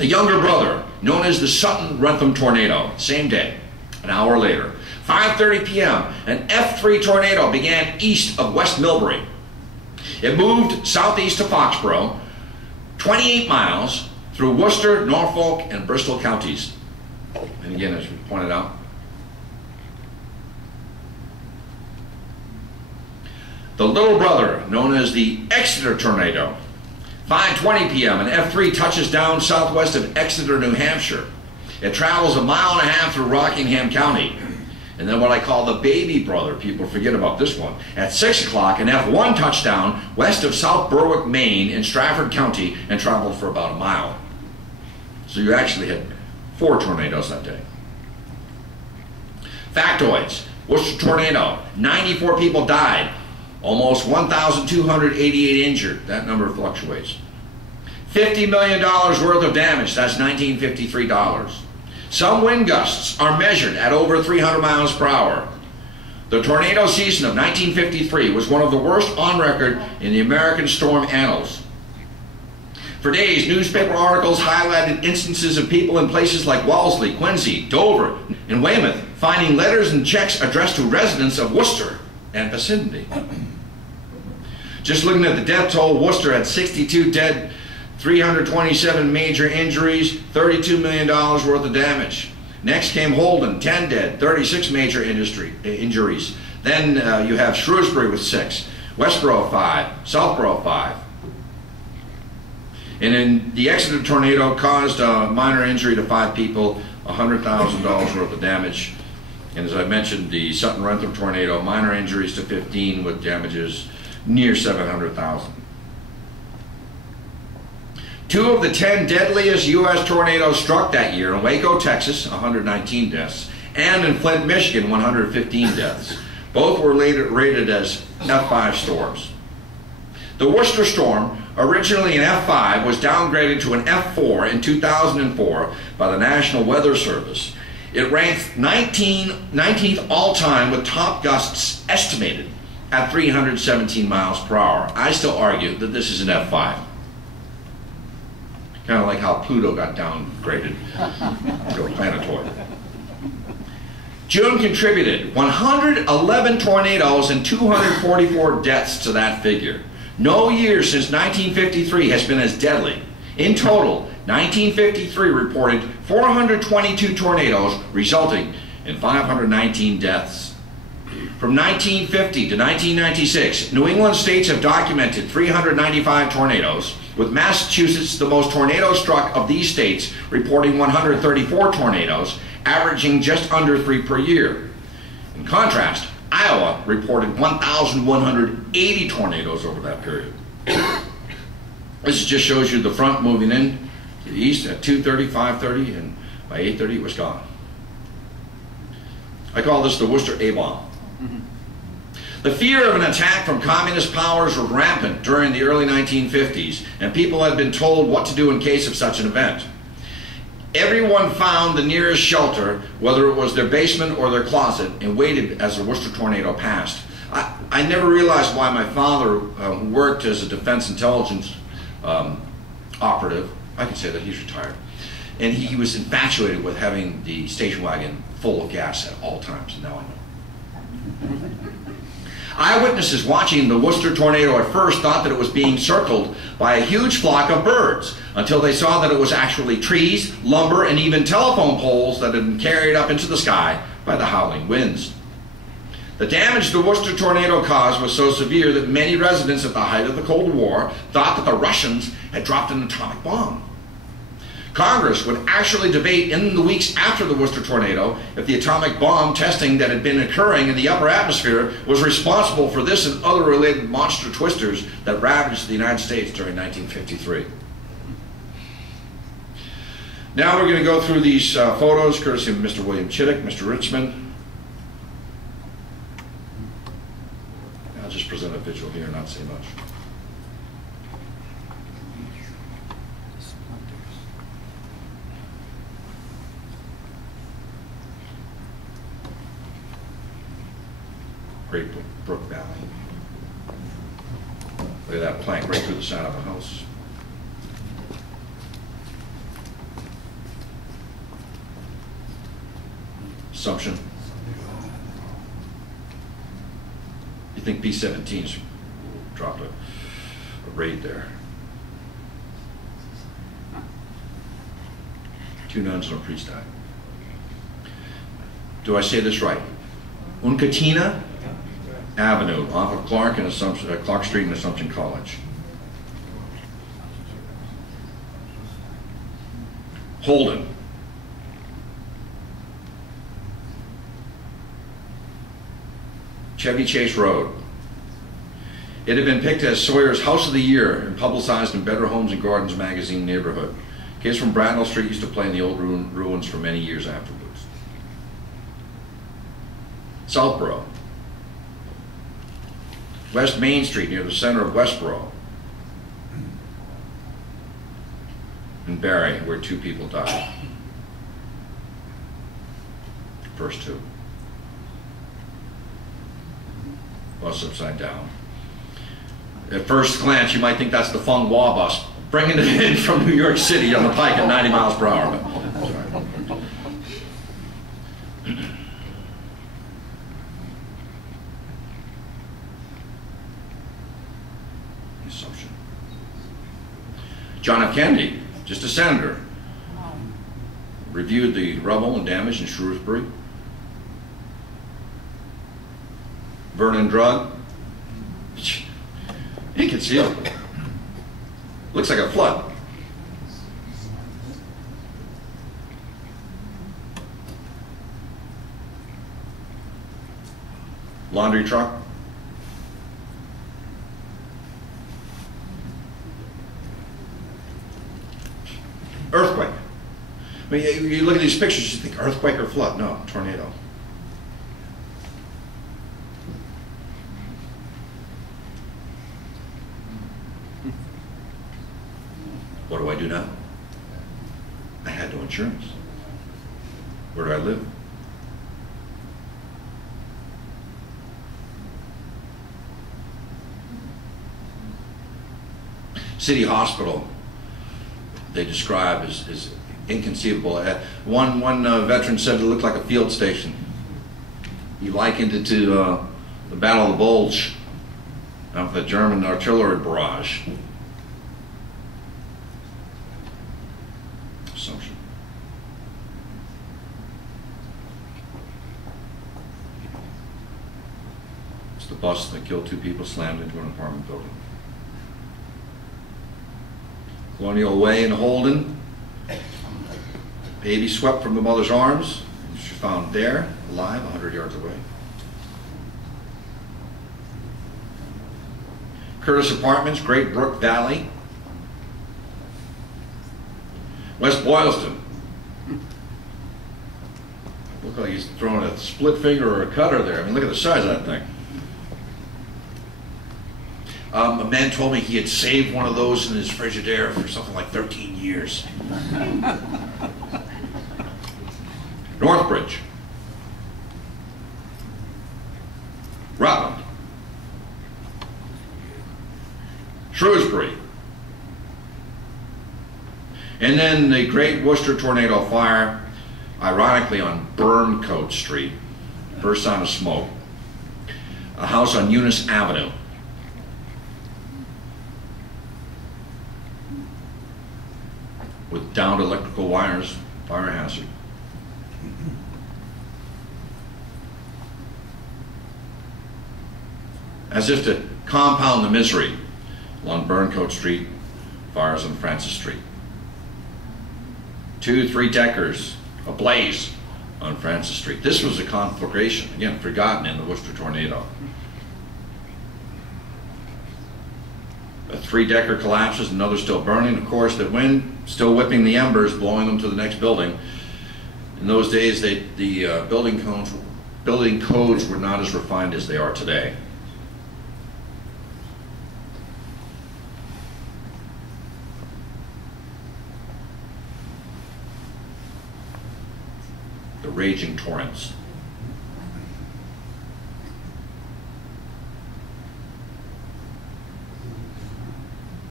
The younger brother, known as the Sutton-Wrentham tornado, same day, an hour later. 5:30 p.m., an F3 tornado began east of West Millbury. It moved southeast to Foxborough, 28 miles through Worcester, Norfolk, and Bristol counties. And again, as we pointed out, the little brother, known as the Exeter tornado, 5:20 p.m., an F3 touches down southwest of Exeter, New Hampshire. It travels a mile and a half through Rockingham County. And then what I call the baby brother, people forget about this one. At 6 o'clock, an F1 touchdown west of South Berwick, Maine, in Strafford County, and traveled for about a mile. So you actually had 4 tornadoes that day. Factoids: Worcester tornado, 94 people died, almost 1,288 injured. That number fluctuates. $50 million worth of damage. That's $1953. Some wind gusts are measured at over 300 miles per hour. The tornado season of 1953 was one of the worst on record in the American storm annals. For days, newspaper articles highlighted instances of people in places like Wellesley, Quincy, Dover, and Weymouth finding letters and checks addressed to residents of Worcester and vicinity. Just looking at the death toll, Worcester had 62 dead, 327 major injuries, $32 million worth of damage. Next came Holden, 10 dead, 36 major injuries. Then you have Shrewsbury with 6, Westboro 5, Southboro 5. And then the Exeter tornado caused a minor injury to 5 people, $100,000 worth of damage. And as I mentioned, the Sutton-Wrentham tornado, minor injuries to 15 with damages near $700,000. 2 of the 10 deadliest U.S. tornadoes struck that year in Waco, Texas, 119 deaths, and in Flint, Michigan, 115 deaths. Both were later rated as F5 storms. The Worcester storm, originally an F5, was downgraded to an F4 in 2004 by the National Weather Service. It ranked 19th all-time with top gusts estimated at 317 miles per hour. I still argue that this is an F5. Kind of like how Pluto got downgraded to a planetoid. June contributed 111 tornadoes and 244 deaths to that figure. No year since 1953 has been as deadly. In total, 1953 reported 422 tornadoes, resulting in 519 deaths. From 1950 to 1996, New England states have documented 395 tornadoes, with Massachusetts the most tornadoes struck of these states, reporting 134 tornadoes, averaging just under 3 per year. In contrast, Iowa reported 1,180 tornadoes over that period. This just shows you the front moving in to the east at 2:30, 5:30, and by 8:30 it was gone. I call this the Worcester A-bomb. The fear of an attack from communist powers was rampant during the early 1950s, and people had been told what to do in case of such an event. Everyone found the nearest shelter, whether it was their basement or their closet, and waited as the Worcester tornado passed. I never realized why my father, who worked as a defense intelligence operative, I can say that he's retired, and he was infatuated with having the station wagon full of gas at all times, and now I know. Eyewitnesses watching the Worcester tornado at first thought that it was being circled by a huge flock of birds, until they saw that it was actually trees, lumber, and even telephone poles that had been carried up into the sky by the howling winds. The damage the Worcester tornado caused was so severe that many residents at the height of the Cold War thought that the Russians had dropped an atomic bomb. Congress would actually debate in the weeks after the Worcester tornado if the atomic bomb testing that had been occurring in the upper atmosphere was responsible for this and other related monster twisters that ravaged the United States during 1953. Now we're going to go through these photos, courtesy of Mr. William Chittick, Mr. Richmond. I'll just present a visual here, not say much. Great Brook Valley. Look at that plank right through the side of the house. Assumption. You think B-17's dropped a raid there. 2 nuns and a priest died. Do I say this right? Uncatina Avenue off of Clark and Clark Street and Assumption College. Holden. Chevy Chase Road. It had been picked as Sawyer's House of the Year and publicized in Better Homes and Gardens magazine neighborhood. Kids from Bradnell Street used to play in the old ruins for many years afterwards. Southborough. West Main Street near the center of Westborough. And Barry, where 2 people died. First 2. Bus upside down. At first glance, you might think that's the Fung Wah bus, bringing it in from New York City on the Pike at 90 miles per hour. But, sorry. Assumption. John F. Kennedy, just a senator, reviewed the rubble and damage in Shrewsbury. Vernon Drug, inconceivable. Looks like a flood. Laundry truck. Earthquake. I mean, you look at these pictures, you think earthquake or flood. No, tornado. What do I do now? I had no insurance. Where do I live? City Hospital, they describe as inconceivable. One veteran said it looked like a field station. He likened it to the Battle of the Bulge of the German artillery barrage. Assumption. It's the bus that killed 2 people slammed into an apartment building. Colonial Way in Holden. Baby swept from the mother's arms. She found there, alive, 100 yards away. Curtis Apartments, Great Brook Valley. West Boylston. Look like he's throwing a split finger or a cutter there. I mean, look at the size of that thing. A man told me he had saved one of those in his Frigidaire for something like 13 years. Northbridge. Rutland. Shrewsbury. And then the Great Worcester Tornado Fire, ironically on Burncoat Street. First sign of smoke. A house on Eunice Avenue. With downed electrical wires, fire hazard. As if to compound the misery, along Burncoat Street, fires on Francis Street. 2 3-deckers ablaze on Francis Street. This was a conflagration, again, forgotten in the Worcester tornado. A 3-decker collapses, another still burning. Of course, the wind still whipping the embers, blowing them to the next building. In those days, the building codes were not as refined as they are today. The raging torrents.